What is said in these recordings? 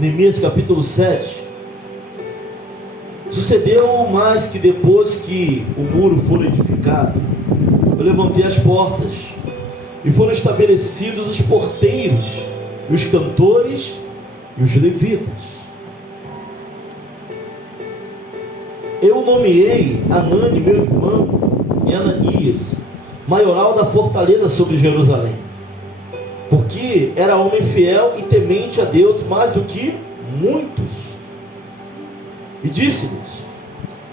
Neemias capítulo 7. Sucedeu mais que depois que o muro foi edificado, eu levantei as portas, e foram estabelecidos os porteiros, e os cantores e os levitas. Eu nomeei Anani, meu irmão, e Ananias, maioral da fortaleza sobre Jerusalém, porque era homem fiel e temente a Deus mais do que muitos. E disse-lhes: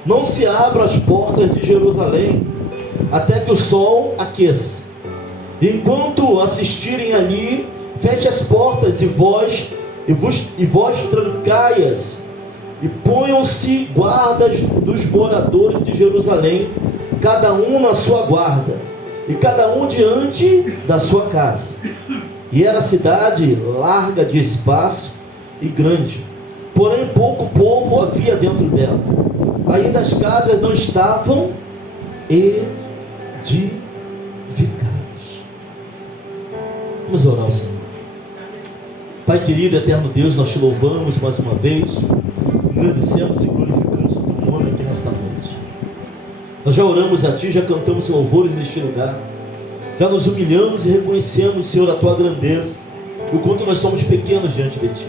não se abram as portas de Jerusalém até que o sol aqueça. E enquanto assistirem ali, feche as portas e vós trancai-as, e ponham-se guardas dos moradores de Jerusalém, cada um na sua guarda, e cada um diante da sua casa. E era a cidade larga de espaço e grande, porém pouco povo havia dentro dela. Ainda as casas não estavam edificadas. Vamos orar ao Senhor. Pai querido, eterno Deus, nós te louvamos mais uma vez, agradecemos e glorificamos o teu nome aqui nesta noite. Nós já oramos a ti, já cantamos louvores neste lugar, já nos humilhamos e reconhecemos, Senhor, a tua grandeza e o quanto nós somos pequenos diante de ti.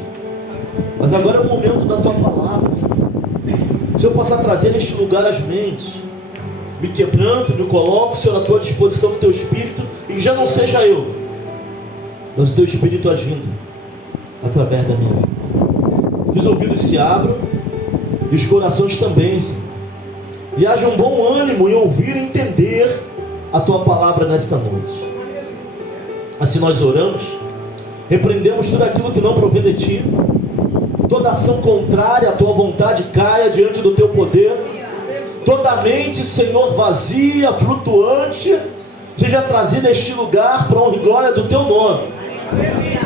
Mas agora é o momento da tua palavra, Senhor. Que o Senhor possa trazer neste lugar as mentes, me quebrando, me coloco, Senhor, à tua disposição do teu Espírito, e que já não seja eu, mas o teu Espírito agindo através da minha vida. Que os ouvidos se abram e os corações também, Senhor, e haja um bom ânimo em ouvir e entender a tua palavra nesta noite. Assim nós oramos, repreendemos tudo aquilo que não provém de ti, toda ação contrária à tua vontade caia diante do teu poder, toda mente, Senhor, vazia, flutuante, seja trazida a este lugar para a honra e glória do teu nome.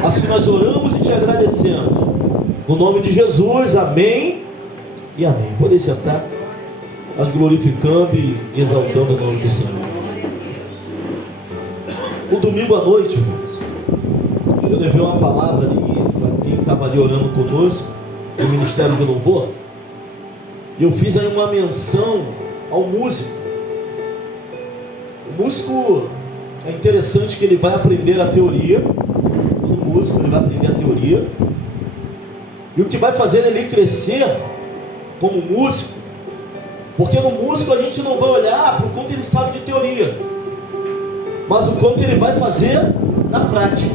Assim nós oramos e te agradecemos, no nome de Jesus, amém e amém. Podem sentar, nós glorificando e exaltando o nome do Senhor. O domingo à noite, irmãos, eu levei uma palavra ali para quem estava ali orando conosco no Ministério de Louvor, e eu fiz aí uma menção ao músico. O músico, é interessante que ele vai aprender a teoria. Todo músico, ele vai aprender a teoria, e o que vai fazer ele crescer como músico, porque no músico a gente não vai olhar para o quanto ele sabe de teoria, mas o quanto ele vai fazer na prática.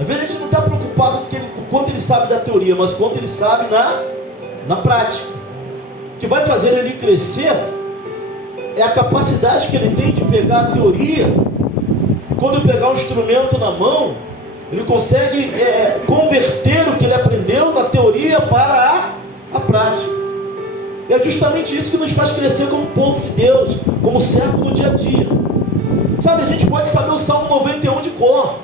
Às vezes a gente não está preocupado com o quanto ele sabe da teoria, mas o quanto ele sabe na prática. O que vai fazer ele crescer é a capacidade que ele tem de pegar a teoria. Quando pegar um instrumento na mão, ele consegue converter o que ele aprendeu na teoria para a prática. E é justamente isso que nos faz crescer como povo de Deus, como servo no dia a dia. Sabe, a gente pode saber o Salmo 91 de cor,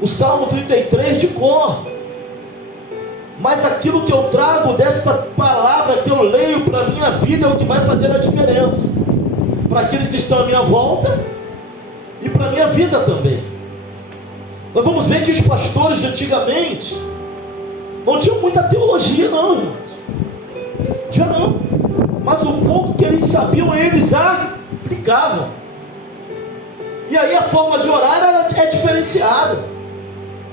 o Salmo 33 de cor, mas aquilo que eu trago desta palavra que eu leio para a minha vida é o que vai fazer a diferença para aqueles que estão à minha volta e para a minha vida também. Nós vamos ver que os pastores de antigamente não tinham muita teologia, não, irmãos. Já não. Mas o pouco que eles sabiam, eles aplicavam. E aí a forma de orar é diferenciada.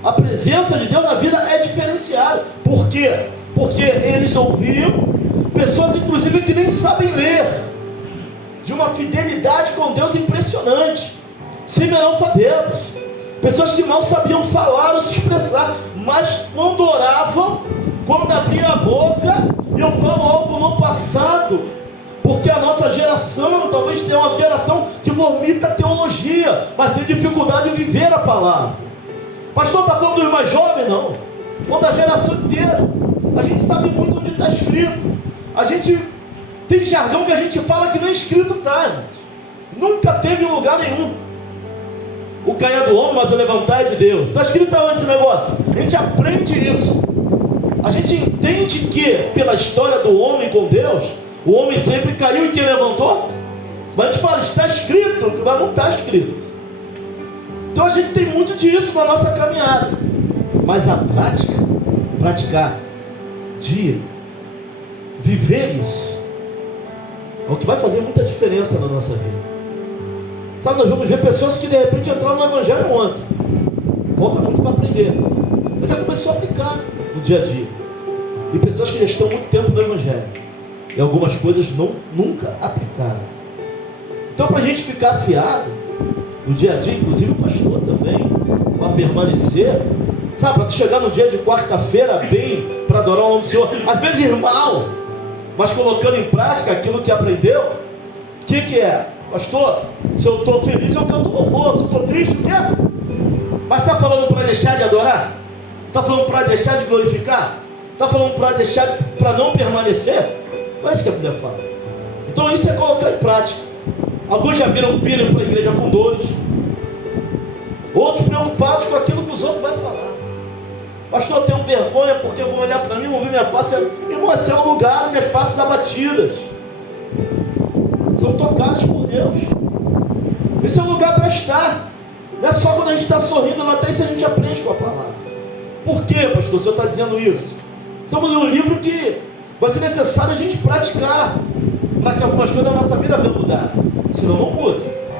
A presença de Deus na vida é diferenciada. Por quê? Porque eles ouviam pessoas, inclusive, que nem sabem ler, de uma fidelidade com Deus impressionante, semi-analfabetos, pessoas que não sabiam falar ou se expressar, mas quando oravam, quando abriam a boca, e eu falo algo no passado, porque a nossa geração talvez tenha uma geração que vomita teologia, mas tem dificuldade em viver a palavra. Pastor, está falando dos mais jovens? Não, ou da geração inteira. A gente sabe muito onde está escrito, a gente tem jargão que a gente fala que nem escrito está, nunca teve em lugar nenhum. O cair do homem, mas o levantar é de Deus. Está escrito aonde esse negócio? A gente aprende isso. A gente entende que pela história do homem com Deus, o homem sempre caiu e quem levantou? Mas a gente fala, está escrito, mas não está escrito. Então a gente tem muito disso na nossa caminhada. Mas a prática, praticar dia, viver isso, é o que vai fazer muita diferença na nossa vida. Sabe, nós vamos ver pessoas que de repente entraram no Evangelho ontem, falta muito para aprender, mas já começou a aplicar no dia a dia. E pessoas que já estão muito tempo no Evangelho e algumas coisas nunca aplicaram. Então, para a gente ficar afiado no dia a dia, inclusive o pastor também, para permanecer, sabe, para tu chegar no dia de quarta-feira bem, para adorar o nome do Senhor, às vezes ir mal, mas colocando em prática aquilo que aprendeu. O que é? Pastor, se eu estou feliz eu canto louvor, se eu estou triste, o quê? Mas está falando para deixar de adorar? Está falando para deixar de glorificar? Está falando para não permanecer? Não é isso que a Bíblia fala. Então isso é colocar em prática. Alguns já viram para a igreja com dores, outros preocupados com aquilo que os outros vão falar. Pastor, eu tenho vergonha porque eu vou olhar para mim, vou ver minha face. Irmão, esse é um lugar onde as faces abatidas são tocadas por Deus. Esse é um lugar para estar. Não é só quando a gente está sorrindo, não, até isso a gente aprende com a palavra. Por quê, pastor, o senhor está dizendo isso? Estamos em um livro que vai ser necessário a gente praticar, para que algumas coisas da nossa vida venham mudar. Senão não muda.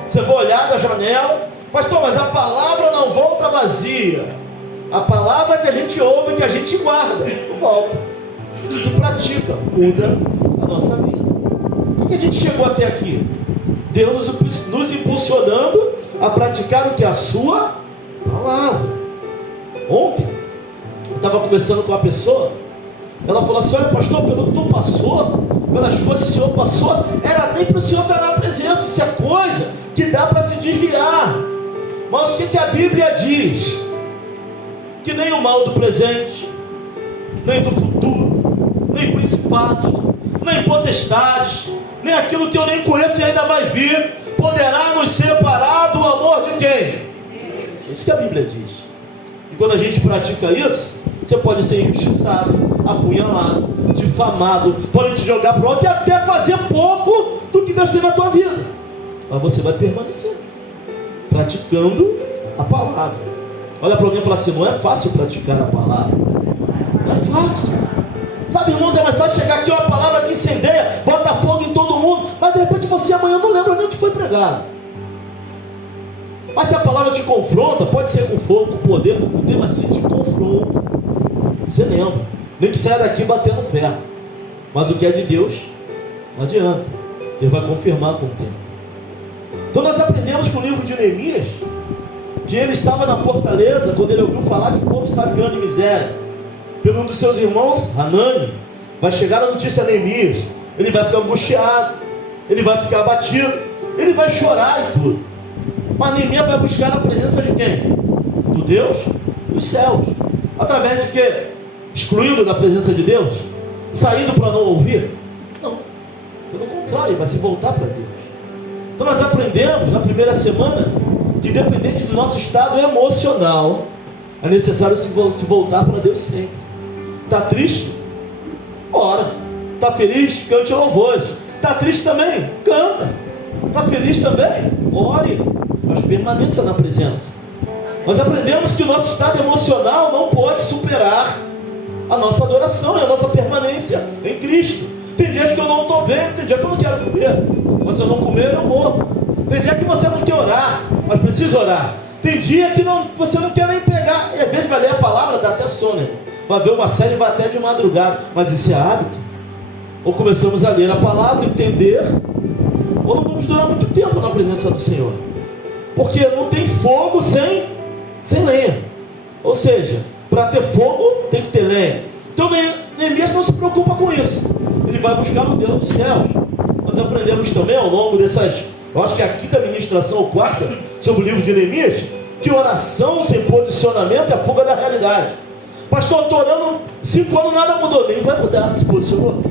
Você vai olhar da janela, pastor, mas a palavra não volta vazia. A palavra que a gente ouve, que a gente guarda, não volta. Se pratica, muda a nossa vida. Por que a gente chegou até aqui? Deus nos impulsionando a praticar o que? A sua palavra. Ontem, eu estava conversando com uma pessoa, ela falou assim: olha, pastor, pelo que tu passou, pelas coisas que o senhor passou, era nem para o senhor estar na presença. Isso é coisa que dá para se desviar. Mas o que a Bíblia diz? Que nem o mal do presente, nem do futuro, nem principados, nem potestades, nem aquilo que eu nem conheço e ainda vai vir, poderá nos separar do amor de quem? É isso que a Bíblia diz. E quando a gente pratica isso, você pode ser injustiçado, apunhalado, difamado, pode te jogar para o alto e até fazer pouco do que Deus tem na tua vida. Mas você vai permanecer praticando a palavra. Olha para alguém e fala assim: não é fácil praticar a palavra. Não é fácil. Sabe, irmãos, é mais fácil chegar aqui, uma palavra que incendeia, bota fogo em todo mundo, mas de repente você amanhã não lembra nem o que foi pregado. Mas se a palavra te confronta, pode ser com fogo, com poder, com poder, mas se te confronta, você lembra. Nem que saia daqui batendo o pé. Mas o que é de Deus, não adianta. Ele vai confirmar com o tempo. Então nós aprendemos com o livro de Neemias, que ele estava na fortaleza, quando ele ouviu falar que o povo estava em grande miséria. Pelo um dos seus irmãos, Hanani, vai chegar a notícia a Neemias. Ele vai ficar angustiado, ele vai ficar abatido, ele vai chorar e tudo. Mas Neemias vai buscar a presença de quem? Do Deus dos céus. Através de quê? Excluído da presença de Deus? Saindo para não ouvir? Não. Pelo contrário, ele vai se voltar para Deus. Então nós aprendemos na primeira semana que, independente do nosso estado emocional, é necessário se voltar para Deus sempre. Está triste? Ora. Está feliz? Cante louvores. Está triste também? Canta. Está feliz também? Ore. Mas permaneça na presença. Nós aprendemos que o nosso estado emocional não pode superar a nossa adoração e a nossa permanência em Cristo. Tem dias que eu não estou bem, tem dia que eu não quero comer. Mas se eu não comer, eu morro. Tem dia que você não quer orar, mas precisa orar. Tem dia que você não quer nem pegar, e às vezes vai ler a palavra, dá até sono. Vai ver uma série, vai até de madrugada. Mas isso é hábito. Ou começamos a ler a palavra, entender, ou não vamos durar muito tempo na presença do Senhor. Porque não tem fogo sem lenha. Ou seja, para ter fogo tem que ter lenha. Então Neemias não se preocupa com isso. Ele vai buscar o Deus dos céus. Nós aprendemos também ao longo dessas, eu acho que é a quinta ministração ou quarta, sobre o livro de Neemias, que oração sem posicionamento é a fuga da realidade. Pastor, eu estou orando 5 anos, nada mudou. Nem vai mudar, se posicionou.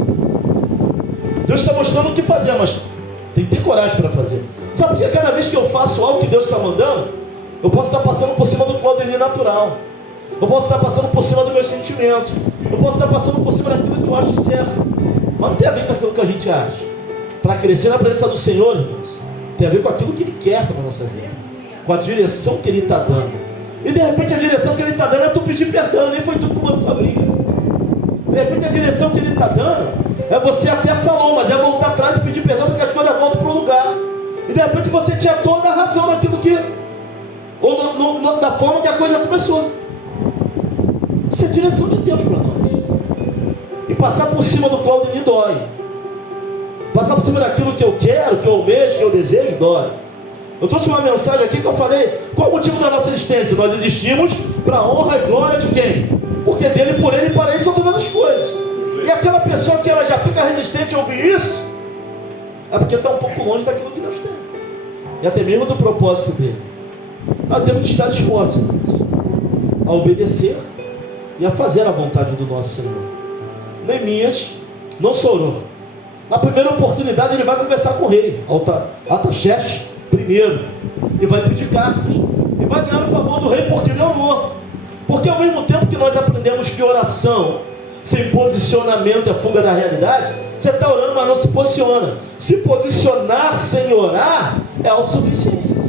Deus está mostrando o que fazer, mas tem que ter coragem para fazer. Sabe por que cada vez que eu faço algo que Deus está mandando, eu posso estar passando por cima do plano natural, eu posso estar passando por cima dos meus sentimentos, eu posso estar passando por cima daquilo que eu acho certo, mas não tem a ver com aquilo que a gente acha. Para crescer na presença do Senhor, irmãos, tem a ver com aquilo que Ele quer para a nossa vida, com a direção que Ele está dando. E de repente a direção que Ele está dando é tu pedir perdão. forma que a coisa começou. Isso é direção de Deus para nós. E passar por cima do Claudemir dói. Passar por cima daquilo que eu quero, que eu almejo, que eu desejo, dói. Eu trouxe uma mensagem aqui que eu falei, qual o motivo da nossa existência? Nós existimos para a honra e glória de quem? Porque dele, por ele e para ele são todas as coisas. E aquela pessoa que ela já fica resistente a ouvir isso, é porque está um pouco longe daquilo que Deus tem. E até mesmo do propósito dele. Nós temos que estar dispostos a obedecer e a fazer a vontade do nosso Senhor. Neemias não chorou. Na primeira oportunidade ele vai conversar com o rei Artaxerxes primeiro, e vai pedir cartas, e vai ganhar o favor do rei porque ele orou. Porque ao mesmo tempo que nós aprendemos que oração sem posicionamento é fuga da realidade, você está orando, mas não se posiciona. Se posicionar sem orar é autossuficiência.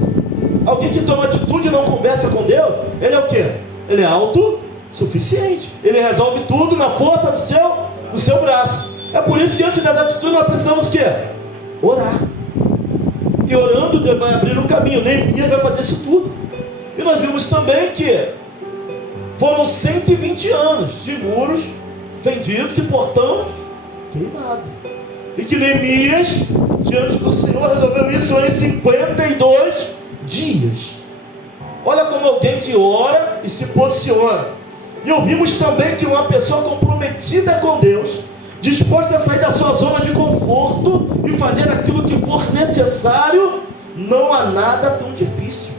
Alguém que toma atitude e não conversa com Deus, ele é o quê? Ele é autossuficiente. Ele resolve tudo na força do seu braço. É por isso que antes das atitudes nós precisamos o quê? Orar. E orando, Deus vai abrir um caminho. Neemias vai fazer isso tudo. E nós vimos também que foram 120 anos de muros vendidos e portão queimado. E que Neemias, diante do Senhor, resolveu isso em 52 dias. Olha como alguém que ora e se posiciona. E ouvimos também que uma pessoa comprometida com Deus, disposta a sair da sua zona de conforto e fazer aquilo que for necessário, não há nada tão difícil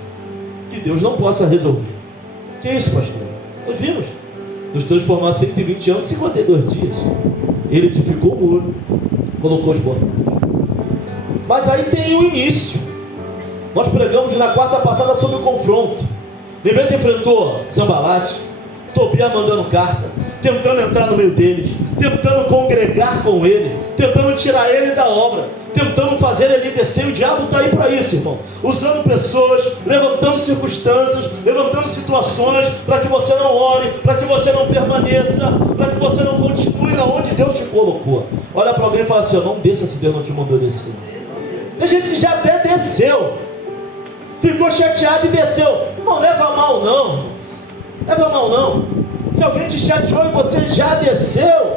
que Deus não possa resolver. Que é isso, pastor? Nós vimos. Nos transformar 120 anos em 52 dias. Ele edificou o muro, colocou os portões. Mas aí tem o início. Nós pregamos na quarta passada sobre o confronto. Neemias enfrentou Sanbalate, Tobias mandando carta, tentando entrar no meio deles, tentando congregar com ele, tentando tirar ele da obra, tentando fazer ele descer. O diabo está aí para isso, irmão, usando pessoas, levantando circunstâncias, levantando situações para que você não ore, para que você não permaneça, para que você não continue onde Deus te colocou. Olha para alguém e fala assim: não desça se Deus não te mandou descer. Tem gente que já até desceu, ficou chateado e desceu. Não leva mal não, leva mal não. Se alguém te chateou e você já desceu,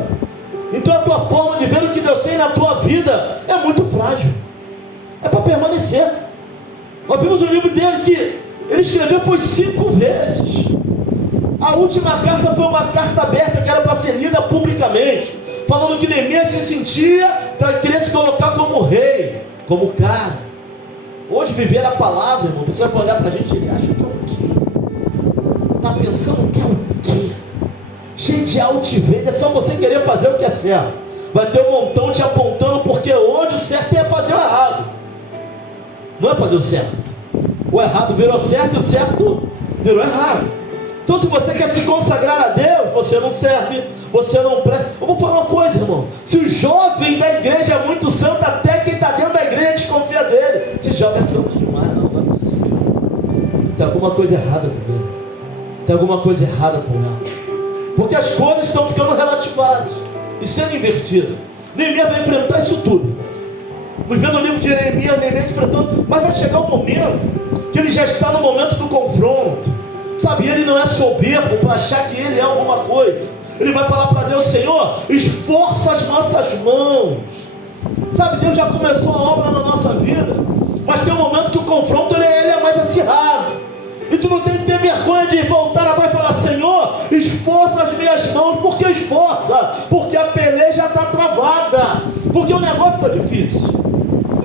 então a tua forma de ver o que Deus tem na tua vida é muito frágil. É para permanecer. Nós vimos no livro dele que ele escreveu foi 5 vezes. A última carta foi uma carta aberta que era para ser lida publicamente, falando que Neemias se sentia, queria se colocar como rei, como cara. Hoje viver a palavra, irmão, você vai olhar para a gente e ele acha que é o quê? Está pensando que é o quê? Cheio de altivez, é só você querer fazer o que é certo. Vai ter um montão te apontando, porque hoje o certo é fazer o errado, não é fazer o certo. O errado virou certo e o certo virou errado. Então se você quer se consagrar a Deus, você não serve, você não presta. Eu vou falar uma coisa, irmão: se o jovem da igreja é muito santo, até quem está dentro da igreja desconfia dele. Esse jovem é santo demais. Não é possível. Tem alguma coisa errada com ele, tem alguma coisa errada com ela. Porque as coisas estão ficando relativadas e sendo invertidas. Neemias vai enfrentar isso tudo. Nos vendo o livro de Neemias enfrentando, mas vai chegar um momento que ele já está no momento do confronto. Sabe, ele não é soberbo para achar que ele é alguma coisa. Ele vai falar para Deus: Senhor, esforça as nossas mãos. Sabe, Deus já começou a obra na nossa vida, mas tem um momento que o confronto ele é mais acirrado. E tu não tem que ter vergonha de voltar atrás e falar: Senhor, esforça as minhas mãos. Por que esforça? Porque a peleja está travada, porque o negócio está difícil.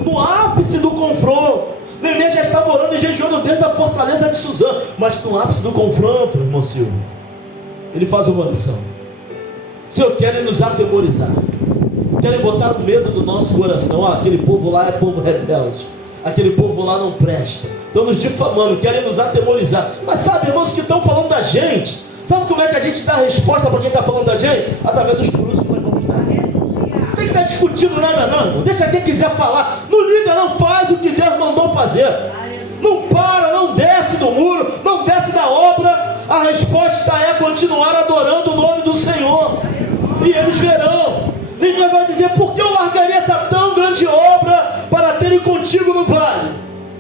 No ápice do confronto, Neemias já estava orando e jejuando dentro da fortaleza de Suzã. Mas no ápice do confronto, irmão Silvio, ele faz uma oração. Senhor, querem nos atemorizar, querem botar o medo do nosso coração. Aquele povo lá é povo rebelde, aquele povo lá não presta, estão nos difamando, querem nos atemorizar. Mas sabe, irmãos, que estão falando da gente, sabe como é que a gente dá a resposta para quem está falando da gente? Através dos frutos que nós vamos dar. Não tem que estar discutindo nada não, irmão. Deixa quem quiser falar, não liga não, faz o que Deus mandou fazer. Não para, não desce do muro, não desce da obra. A resposta é continuar adorando o nome do Senhor, e eles verão. Ninguém vai dizer: por que eu largaria essa tão grande obra para terem contigo no vale?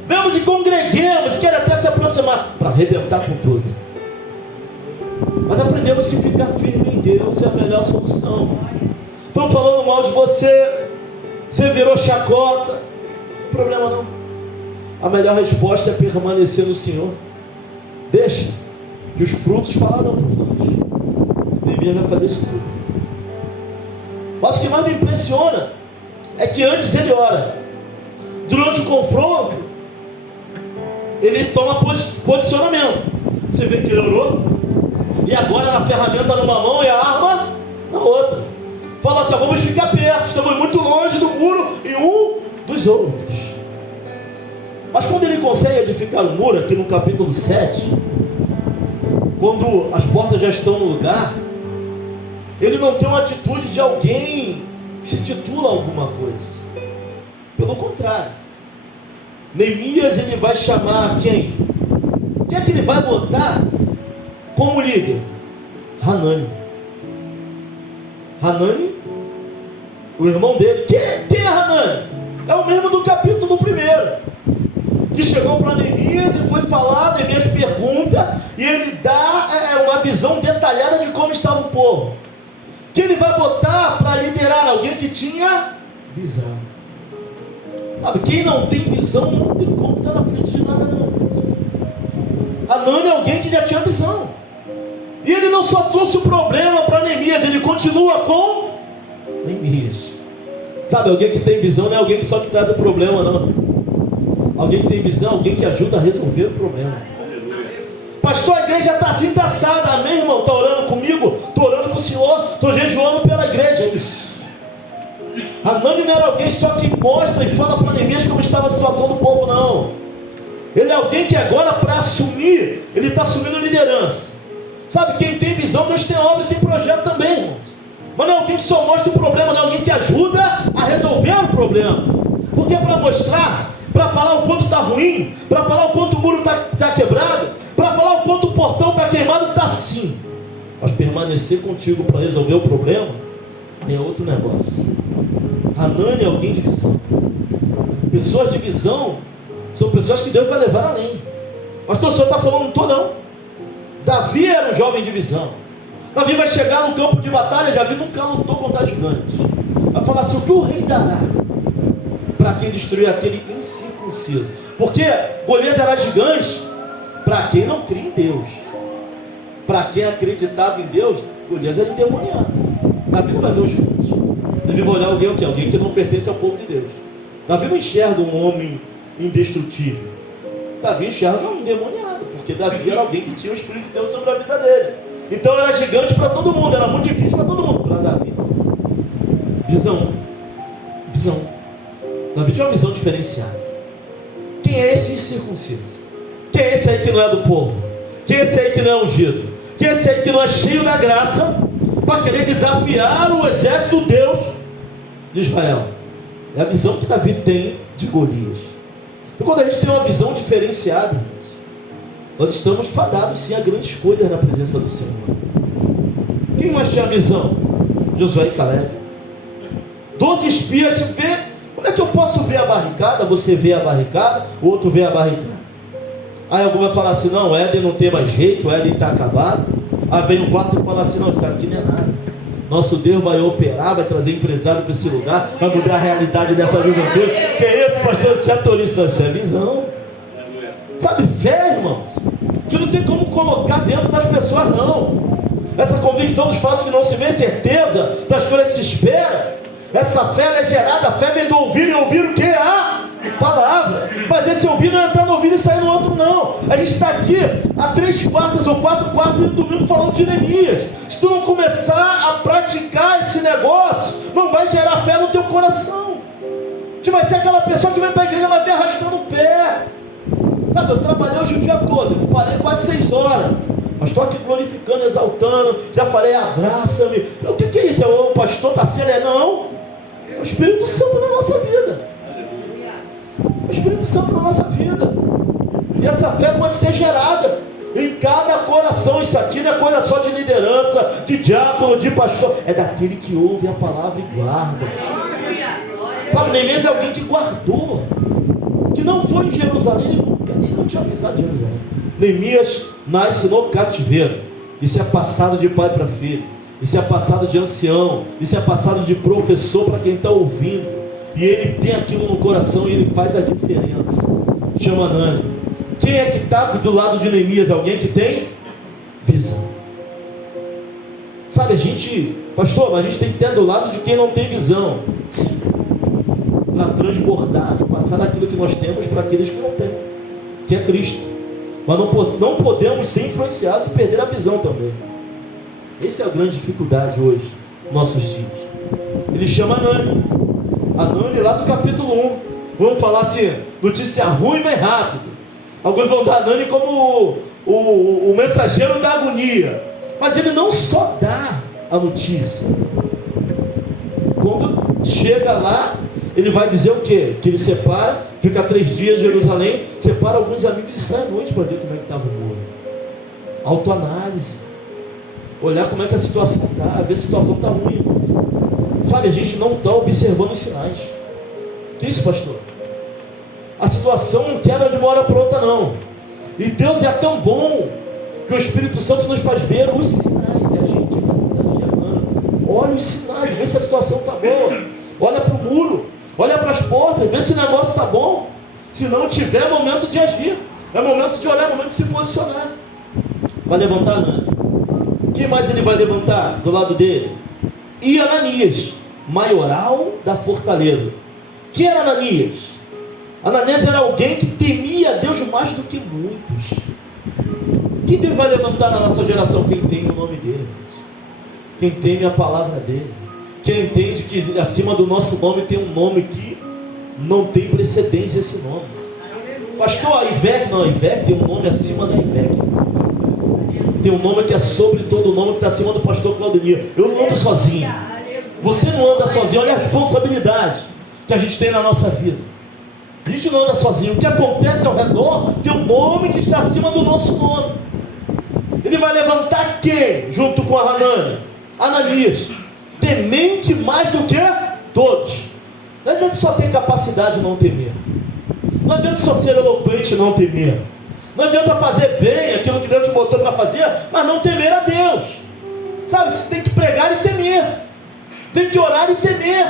Vemos e congreguemos, quer até se aproximar, para arrebentar com tudo. Mas aprendemos que ficar firme em Deus é a melhor solução. Estão falando mal de você, você virou chacota, não tem problema não. A melhor resposta é permanecer no Senhor. Deixa que os frutos falarão por nós. Neemias vai fazer isso tudo. Mas o que mais me impressiona é que antes ele ora. Durante o confronto, ele toma posicionamento. Você vê que ele orou, e agora a ferramenta numa mão e a arma na outra. Fala assim: vamos ficar perto, estamos muito longe do muro e um dos outros. Mas quando ele consegue edificar o muro, aqui no capítulo 7, quando as portas já estão no lugar, ele não tem uma atitude de alguém que se titula alguma coisa. Pelo contrário, Neemias, ele vai chamar quem? Quem é que ele vai botar como líder? Hanani. Hanani, o irmão dele. Quem é Hanani? É o mesmo do capítulo 1, que chegou para Neemias e foi falar. Neemias pergunta e ele dá uma visão detalhada de como estava o povo. Que ele vai botar para liderar alguém que tinha visão. Sabe, quem não tem visão não tem como estar na frente de nada não. Hanani é alguém que já tinha visão. E ele não só trouxe o problema para Neemias, ele continua com Neemias. Sabe, alguém que tem visão não é alguém que só que traz o problema não. Alguém que tem visão, alguém que ajuda a resolver o problema. Pastor, a igreja está assim, está assada. Amém, irmão? Está orando comigo? Estou orando com o Senhor, estou jejuando pela igreja. É isso. Hanani não era alguém só que mostra e fala para Neemias como estava a situação do povo, não. Ele é alguém que agora, para assumir, ele está assumindo liderança. Sabe, quem tem visão, Deus tem obra e tem projeto também, irmãos. Mas não é alguém que só mostra o problema, não é alguém que ajuda a resolver o problema. Porque é para mostrar, para falar o quanto está ruim, para falar o quanto o muro está quebrado, para falar o quanto o portão está queimado, está sim. Mas permanecer contigo para resolver o problema é outro negócio. Hanani é alguém de visão. Pessoas de visão são pessoas que Deus vai levar além. Pastor, o senhor está falando, não estou não. Davi era um jovem de visão. Davi vai chegar no campo de batalha. Davi nunca lutou contra gigantes. Vai falar assim: o que o rei dará para quem destruir aquele incircunciso? Porque Golias era gigante para quem não cria em Deus. Para quem acreditava em Deus, Golias era endemoniado. Davi não vai ver os gigante. Davi vai olhar alguém o quê? Alguém que não pertence ao povo de Deus. Davi não enxerga um homem indestrutível. Davi enxerga um endemoniado, porque Davi era alguém que tinha o Espírito de Deus sobre a vida dele. Então era gigante para todo mundo, era muito difícil para todo mundo. Para Davi não. Visão. Davi tinha uma visão diferenciada. Quem é esse incircunciso? Quem é esse aí que não é do povo? Quem é esse aí que não é ungido? Quem é esse aí que não é cheio da graça para querer desafiar o exército de Deus de Israel? É a visão que Davi tem de Golias. E quando a gente tem uma visão diferenciada, nós estamos fadados sim a grandes coisas na presença do Senhor. Quem mais tinha visão? Josué e Caleb. 12 espias. Se vê, como é que eu posso ver a barricada? Você vê a barricada, o outro vê a barricada. Aí algum vai falar assim: não, o Éden não tem mais jeito, o Éden está acabado. Aí vem um quarto e fala assim: não, isso aqui não é nada. Nosso Deus vai operar, vai trazer empresário para esse lugar, vai mudar a realidade dessa juventude. Que é isso, pastor? Isso é tolice, isso é visão. Sabe, fé, irmãos, você não tem como colocar dentro das pessoas, não. Essa convicção dos fatos que não se vê, certeza das coisas que se espera. Essa fé é gerada, a fé vem do ouvir, e ouvir o que? A palavra. Mas esse ouvir não é entrar no ouvido e sair no outro, não. A gente está aqui há 3 quartas ou 4 quartas do domingo falando de Neemias. Se tu não começar a praticar esse negócio, não vai gerar fé no teu coração. Tu vai ser aquela pessoa que vem para a igreja, vai vir arrastando o pé. Sabe, eu trabalhei hoje o dia todo, eu parei quase 6 horas. Mas estou aqui glorificando, exaltando. Já falei, abraça-me. O que é isso? O pastor está sendo? Não. É o Espírito Santo na nossa vida. O Espírito Santo na nossa vida. E essa fé pode ser gerada em cada coração. Isso aqui não é coisa só de liderança, de diácono, de pastor. É daquele que ouve a palavra e guarda. Sabe, Neemias é alguém que guardou. que não foi em Jerusalém, ele não tinha pisado em Jerusalém. Neemias nasce no cativeiro. Isso é passado de pai para filho. Isso é passado de ancião. Isso é passado de professor para quem está ouvindo. E ele tem aquilo no coração e ele faz a diferença. Chama Hanani. Quem é que está do lado de Neemias? Alguém que tem visão. Sabe, a gente, pastor, mas a gente tem que ter do lado de quem não tem visão. Sim. Para transbordar e passar aquilo que nós temos para aqueles que não têm, que é Cristo. Mas não podemos ser influenciados e perder a visão também. Essa é a grande dificuldade hoje, nossos dias. Ele chama Hanani. Hanani lá do capítulo 1. Vamos falar assim, notícia ruim bem rápido. Alguns vão dar Hanani como o mensageiro da agonia. Mas ele não só dá a notícia. Quando chega lá, ele vai dizer o quê? Que ele separa, fica 3 dias em Jerusalém, separa alguns amigos e sai à noite para ver como é que estava o muro. Autoanálise. Olhar como é que a situação está, ver se a situação está ruim. Sabe, a gente não está observando os sinais. Que isso, pastor? A situação não quebra de uma hora para outra, não. E Deus é tão bom que o Espírito Santo nos faz ver os sinais. E a gente está contagiando. Olha os sinais, vê se a situação está boa. Olha para o muro, olha para as portas, vê se o negócio está bom. Se não tiver, é momento de agir. É momento de olhar, é momento de se posicionar. Vai levantar Hanani. Quem mais ele vai levantar do lado dele? E Ananias, maioral da fortaleza. Quem era Ananias? Ananias era alguém que temia a Deus mais do que muitos. Quem Deus vai levantar na nossa geração? Quem tem o nome dele, quem teme a palavra dele, quem entende que acima do nosso nome tem um nome que não tem precedência. Esse nome, pastor, a Ivec, não, a Ivec tem um nome acima da Ivec, tem um nome que é sobre todo nome, que está acima do pastor Claudemir. Eu não ando sozinho, você não anda sozinho. Olha a responsabilidade que a gente tem na nossa vida. A gente não anda sozinho. O que acontece ao redor tem um nome que está acima do nosso nome. Ele vai levantar quem? Junto com a Hanani? Ananias, temente mais do que todos. Não adianta só ter capacidade e não temer. Não adianta só ser eloquente e não temer. Não adianta fazer bem aquilo que Deus te botou para fazer, mas não temer a Deus. Sabe, você tem que pregar e temer. Tem que orar e temer.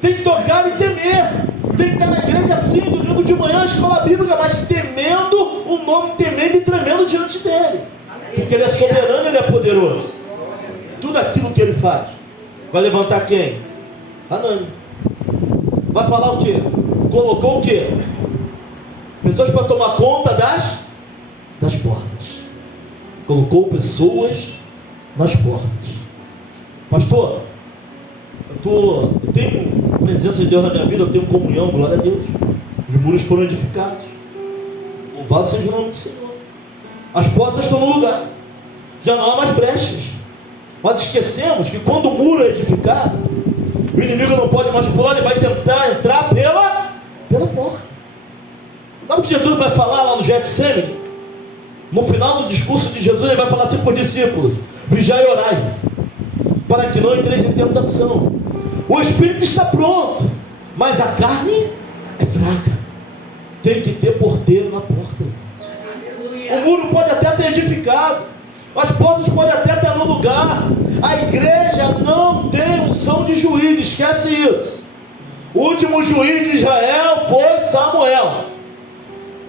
Tem que tocar e temer. Tem que estar na igreja assim, domingo de manhã, escola bíblica, mas temendo o nome, temendo e tremendo diante dele. Porque ele é soberano, ele é poderoso. Tudo aquilo que ele faz. Vai levantar quem? Hanani. Vai falar o quê? Colocou o quê? Pessoas para tomar conta das portas. Colocou pessoas nas portas. Pastor, eu tenho presença de Deus na minha vida, eu tenho comunhão, glória a Deus. Os muros foram edificados. Louvado seja o nome do Senhor. As portas estão no lugar. Já não há mais brechas. Mas esquecemos que quando o muro é edificado, o inimigo não pode mais pular, ele vai tentar entrar pela porta. Sabe o que Jesus vai falar lá no Getsemane? No final do discurso de Jesus, ele vai falar assim para os discípulos: vigiai e orai, para que não entreis em tentação. O espírito está pronto, mas a carne é fraca. Tem que ter porteiro na porta. O muro pode até ter edificado, as portas podem até estar no lugar. A igreja não tem unção de juiz, esquece isso. O último juiz de Israel foi Samuel.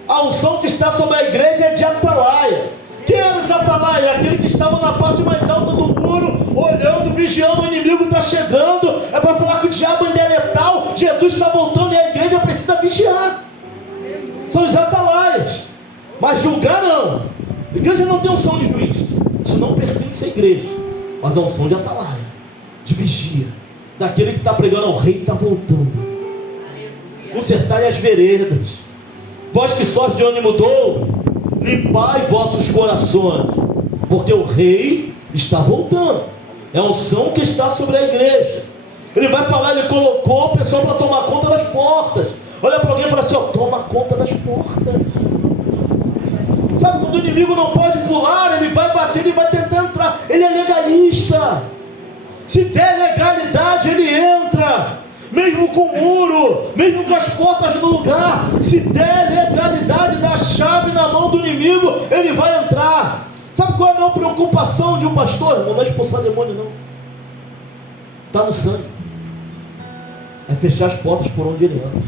A unção que está sobre a igreja é de atalaia. Quem era os atalaias? Aquele que estava na parte mais alta do muro, olhando, vigiando, o inimigo está chegando. É para falar que o diabo ainda é letal, Jesus está voltando e a igreja precisa vigiar. São os atalaias. Mas julgar não. A igreja não tem unção de juiz. Isso não pertence à igreja. Mas a unção de atalaia, de vigia, daquele que está pregando ao rei está voltando. Consertai as veredas. Vós que sois de ânimo mudou, limpai vossos corações, porque o rei está voltando. É a unção que está sobre a igreja. Ele vai falar, ele colocou o pessoal para tomar conta das portas. Olha para alguém e fala assim: ó, toma conta das portas. Sabe, quando o inimigo não pode pular, ele vai bater, ele vai tentar entrar. Ele é legalista. Se der legalidade, ele entra. mesmo com o muro, mesmo com as portas no lugar, se der legalidade da chave na mão do inimigo, ele vai entrar. Sabe qual é a maior preocupação de um pastor? Não é expulsar demônio, não. Está no sangue. É fechar as portas por onde ele entra.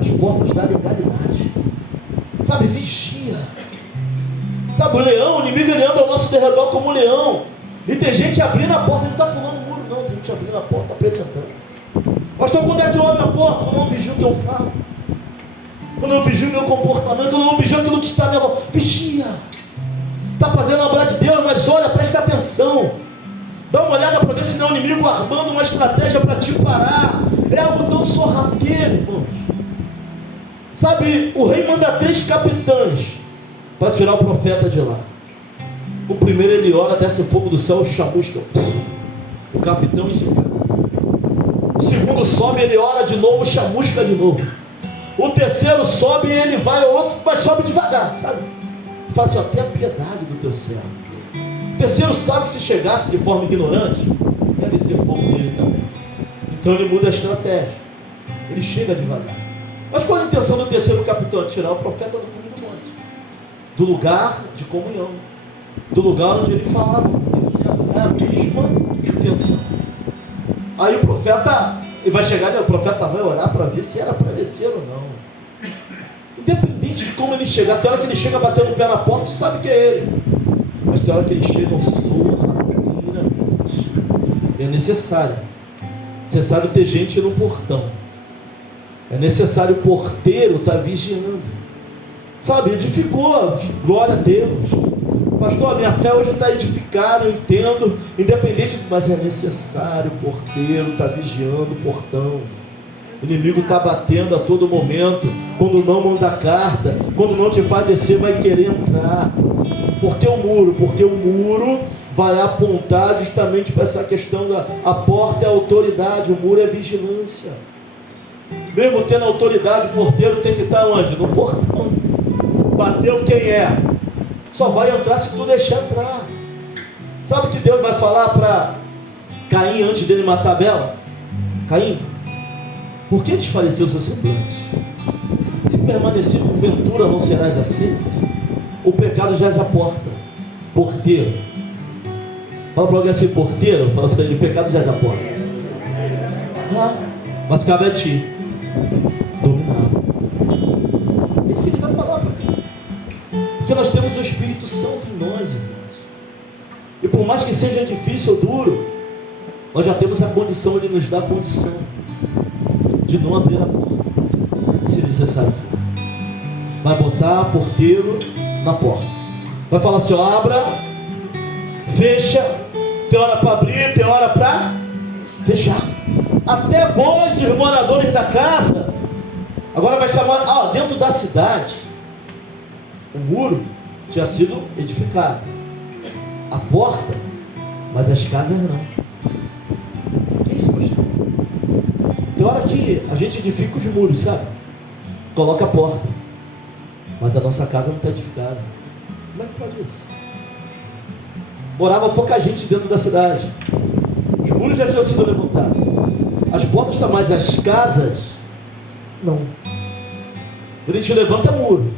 As portas da legalidade. Sabe, vigia. Sabe, o leão, o inimigo, ele anda ao nosso derredor como um leão. E tem gente abrindo a porta, ele não está pulando o muro, não. Tem gente abrindo a porta, está apresentando. Pastor, quando é que eu abro a porta? Quando eu não vigio o que eu falo. Quando eu vigio o meu comportamento. Quando eu não vigio aquilo que está na minha mão. Vigia. Está fazendo a obra de Deus, mas olha, presta atenção. Dá uma olhada para ver se não é o inimigo armando uma estratégia para te parar. É algo tão sorrateiro, irmãos. Sabe, o rei manda 3 capitães para tirar o profeta de lá. O primeiro ele ora, desce o fogo do céu, chamusca. O capitão ensinou. O segundo sobe, ele ora de novo, chamusca de novo. O terceiro sobe, ele vai, o outro, mas sobe devagar, sabe? Fala assim, ó, tenha piedade do teu servo. O terceiro sabe que se chegasse de forma ignorante, ia descer o fogo dele também. Então ele muda a estratégia. Ele chega devagar. Mas qual a intenção do terceiro capitão? Tirar o profeta do cume do monte, do lugar de comunhão, do lugar onde ele falava com Deus. É a mesma intenção. Aí o profeta, ele vai chegar, o profeta vai orar para ver se era para descer ou não. Independente de como ele chegar, até a hora que ele chega batendo o pé na porta, tu sabe que é ele. Mas até a hora que ele chega, sorrateiramente. É necessário ter gente no portão. É necessário o porteiro estar vigiando. Sabe, edificou, glória a Deus. Pastor, a minha fé hoje está edificada, eu entendo, independente, mas é necessário o porteiro estar vigiando o portão. O inimigo está batendo a todo momento. Quando não manda carta, quando não te faz descer, vai querer entrar. Por que o muro? Porque o muro vai apontar justamente para essa questão a porta é autoridade, o muro é vigilância. Mesmo tendo autoridade, o porteiro tem que estar onde? No portão. Bateu quem é? Só vai entrar se tu deixar entrar. Sabe o que Deus vai falar para Caim antes dele matar Abel? Caim, por que desfaleceu o seu semblante? Se permanecer porventura não serás assim? O pecado jaz à porta. Porteiro. Fala para alguém assim, porteiro. Fala para ele, o pecado jaz à porta. Mas cabe a ti dominar. Isso que ele vai falar para ti. Porque nós temos o Espírito Santo em nós, irmãos. E por mais que seja difícil ou duro, nós já temos a condição, ele nos dá a condição de não abrir a porta, se necessário for. Vai botar porteiro na porta. Vai falar assim, ó, abra, fecha, tem hora para abrir, tem hora para fechar. Até vós, os moradores da casa, agora vai chamar, dentro da cidade, o muro tinha sido edificado, a porta, mas as casas não. Que isso, pastor? Tem hora que a gente edifica os muros, sabe? Coloca a porta, mas a nossa casa não está edificada. Como é que pode isso? Morava pouca gente dentro da cidade, os muros já tinham sido levantados, as portas estão, mas as casas não. Quando a gente levanta muro,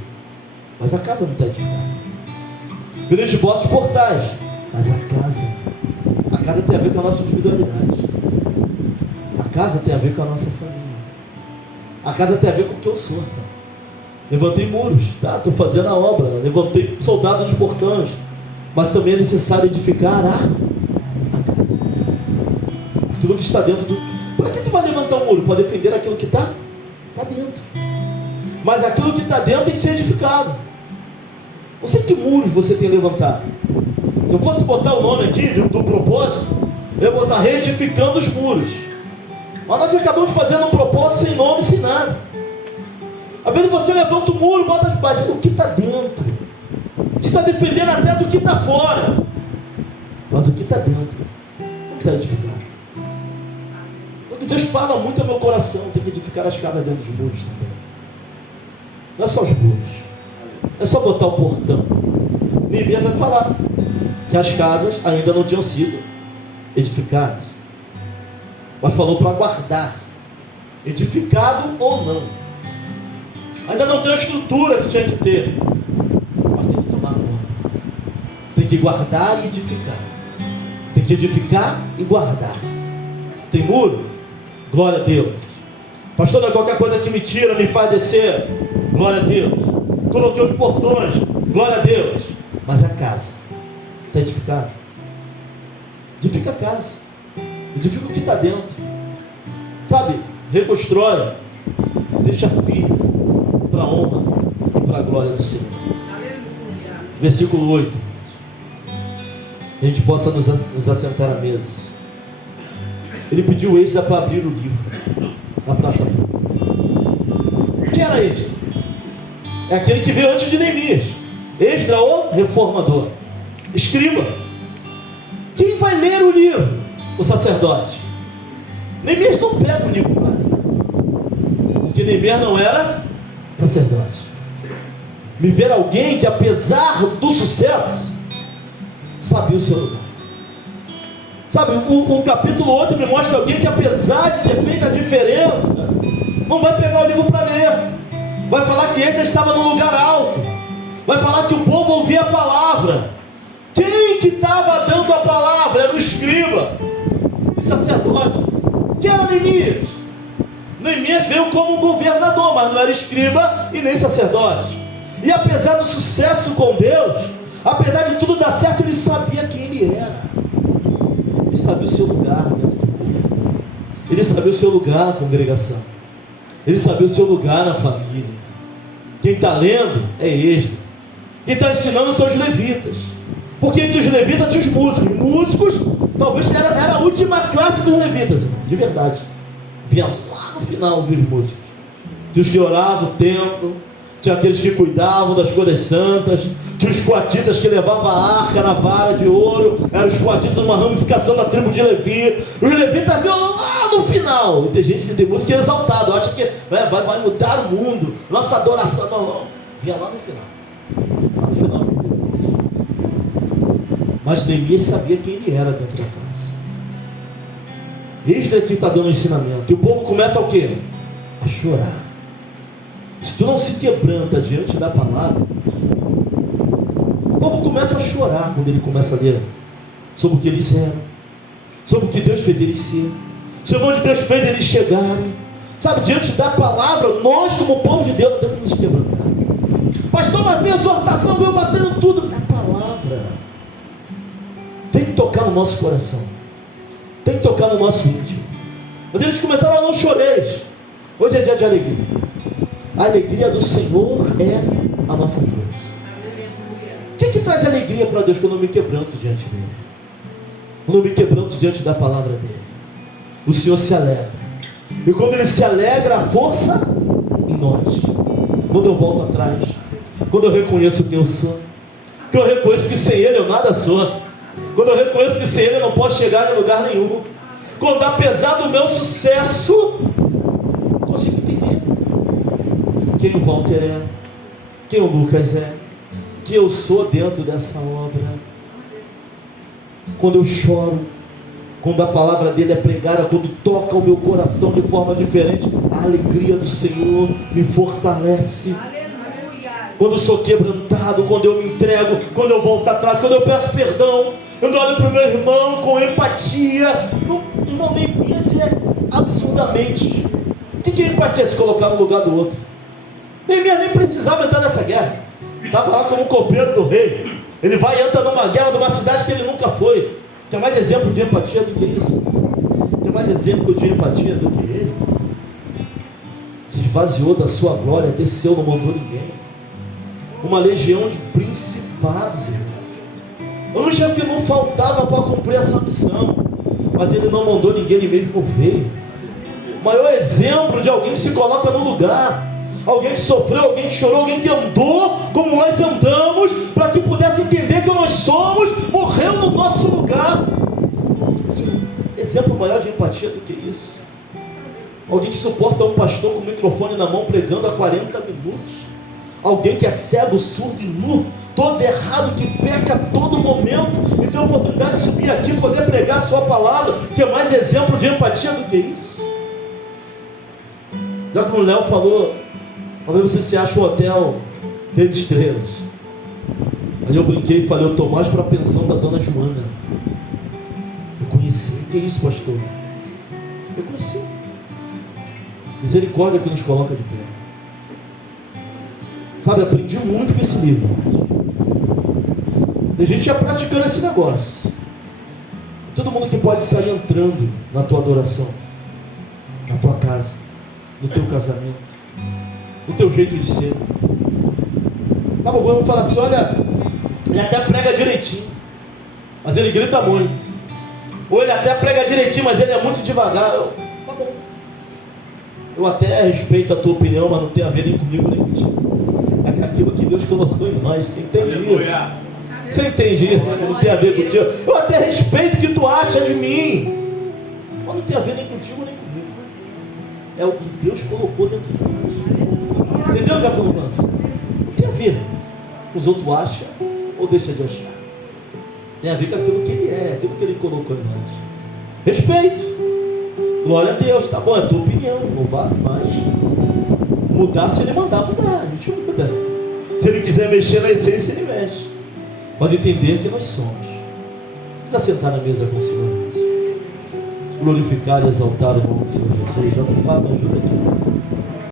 mas a casa não está edificada. Quando a gente bota os portais, mas a casa tem a ver com a nossa individualidade. A casa tem a ver com a nossa família. A casa tem a ver com o que eu sou. Tá? Levantei muros, tá? Estou fazendo a obra. Levantei soldados nos portões. Mas também é necessário edificar a casa. Aquilo que está dentro do... Para que tu vai levantar um muro? Para defender aquilo que está dentro. Mas aquilo que está dentro tem que ser edificado. Não sei que muros você tem levantado. Se eu fosse botar o nome aqui do propósito, eu ia botar reedificando os muros. Mas nós acabamos fazendo um propósito sem nome, sem nada. Às vezes você levanta o muro, bota as bases. O que está dentro? Você está defendendo até do que está fora. Mas o que está dentro não está edificado. Quando Deus fala muito ao meu coração, tem que edificar as casas dentro dos muros também. Não é só os muros. É só botar o portão. Neemias vai falar que as casas ainda não tinham sido edificadas. mas falou para guardar, edificado ou não. Ainda não tem a estrutura que tinha que ter, mas tem que tomar conta. Tem que guardar e edificar. Tem que edificar e guardar. Tem muro? Glória a Deus. Pastor, não é qualquer coisa que me tira, me faz descer. Glória a Deus. Coloquei os portões. Glória a Deus. Mas a casa está edificada? Edifica a casa. Edifica o que está dentro. Sabe? Reconstrói. Deixa firme para a honra e para a glória do Senhor. Aleluia. Versículo 8. Que a gente possa nos assentar à mesa. Ele pediu Esdras para abrir o livro na praça pública. O que era Esdras? É aquele que veio antes de Neemias. Esdras, o reformador, escriba. Quem vai ler o livro? O sacerdote. Neemias não pega o livro para ler, porque Neemias não era sacerdote. Me ver alguém que, apesar do sucesso, sabia o seu lugar. Sabe, o capítulo 8 me mostra alguém que, apesar de ter feito a diferença, não vai pegar o livro para ler. Vai falar que ele estava no lugar alto. Vai falar que o povo ouvia a palavra. Quem que estava dando a palavra? Era o escriba e sacerdote. Que era Neemias. Neemias veio como um governador, mas não era escriba e nem sacerdote. E apesar do sucesso com Deus, apesar de tudo dar certo, ele sabia quem ele era. Ele sabia o seu lugar dentro do povo. Ele sabia o seu lugar na congregação. Ele sabia o seu lugar na família. Quem está lendo é Esdras. Quem está ensinando são os levitas. Porque entre os levitas tinha os músicos. Músicos, talvez era a última classe dos levitas, de verdade. Vinha lá no final os músicos. Tinha os que oravam o templo, tinha aqueles que cuidavam das coisas santas, tinha os coatitas que levavam a arca na vara de ouro, eram os coatitas, uma ramificação da tribo de Levi. Os levitas vinham lá no final. E tem gente que tem música exaltada, acha que vai mudar o mundo, nossa adoração. Não, vinha lá no final. Lá no final. Mas Neemias sabia quem ele era dentro da casa. Esdras que está dando um ensinamento. E o povo começa o quê? A chorar. Se tu não se quebranta diante da palavra, o povo começa a chorar quando ele começa a ler sobre o que eles eram, sobre o que Deus fez eles ser, sobre onde Deus fez eles chegarem. Sabe, diante da palavra, nós como povo de Deus temos que nos quebrantar. Pastor, mas minha exortação veio batendo tudo. É a palavra. Tem que tocar no nosso coração. Tem que tocar no nosso íntimo. Quando eles começaram, não choreis. Hoje é dia de alegria. A alegria do Senhor é a nossa força. O que traz alegria para Deus quando eu me quebranto diante dele? Quando eu me quebranto diante da palavra dele, o Senhor se alegra. E quando ele se alegra, a força em nós. Quando eu volto atrás, quando eu reconheço quem eu sou, que eu reconheço que sem ele eu nada sou, quando eu reconheço que sem ele eu não posso chegar em lugar nenhum, quando apesar do meu sucesso, consigo entender quem o Walter é, quem o Lucas é, que eu sou dentro dessa obra. Quando eu choro, quando a palavra dele é pregada, quando toca o meu coração de forma diferente, a alegria do Senhor me fortalece. Quando eu sou quebrantado, quando eu me entrego, quando eu volto atrás, quando eu peço perdão, quando eu olho para o meu irmão com empatia. Irmão, Neemias é absurdamente. O que é empatia? Se colocar no lugar do outro. Neemias nem precisava entrar nessa guerra. Estava lá como copeiro do rei. Ele vai e entra numa guerra de uma cidade que ele nunca foi. Tem mais exemplo de empatia do que isso? Tem mais exemplo de empatia do que ele? Se esvaziou da sua glória, desceu, não mandou ninguém. Uma legião de principados, irmãos. Anjo é que não faltava para cumprir essa missão, mas ele não mandou ninguém, ele mesmo veio. O maior exemplo de alguém que se coloca no lugar, alguém que sofreu, alguém que chorou, alguém que andou como nós andamos, para que pudesse entender que nós somos, morreu no nosso lugar. Exemplo maior de empatia do que isso. Alguém que suporta um pastor com o microfone na mão pregando há 40 minutos. Alguém que é cego, surdo e nu, todo errado, que peca a todo momento, e tem a oportunidade de subir vir aqui poder pregar a sua palavra, que é mais exemplo de empatia do que isso. Já que o Léo falou, talvez você se ache um hotel 10 estrelas. Aí eu brinquei e falei, eu estou mais para a pensão da dona Joana. Eu conheci. O que é isso, pastor? Eu conheci. Misericórdia que nos coloca de pé. Sabe, aprendi muito com esse livro. Tem gente já praticando esse negócio. Todo mundo que pode sair entrando na tua adoração, na tua casa, no teu casamento, no teu jeito de ser. Sabe, o povo fala assim, olha, ele até prega direitinho, mas ele grita muito. Ou ele até prega direitinho, mas ele é muito devagar. Tá bom. Eu até respeito a tua opinião, mas não tem a ver nem comigo nem contigo. É aquilo que Deus colocou em nós. Você entende isso? Você entende isso? Não tem a ver contigo. Eu até respeito o que tu acha de mim, mas não tem a ver nem contigo nem comigo. É o que Deus colocou dentro de nós. Entendeu, Diácono Manso? Não tem a ver com os outros acham ou deixa de achar. Tem a ver com aquilo que ele é, aquilo que ele colocou em nós. Respeito. Glória a Deus, tá bom, é a tua opinião, louvado, mas mudar, se ele mandar, mudar, a gente muda. Se ele quiser mexer na essência, ele mexe. Pode entender que nós somos. Vamos sentar na mesa com o Senhor. Glorificar e exaltar o nome do Senhor Jesus. Já não fala, me ajuda aqui.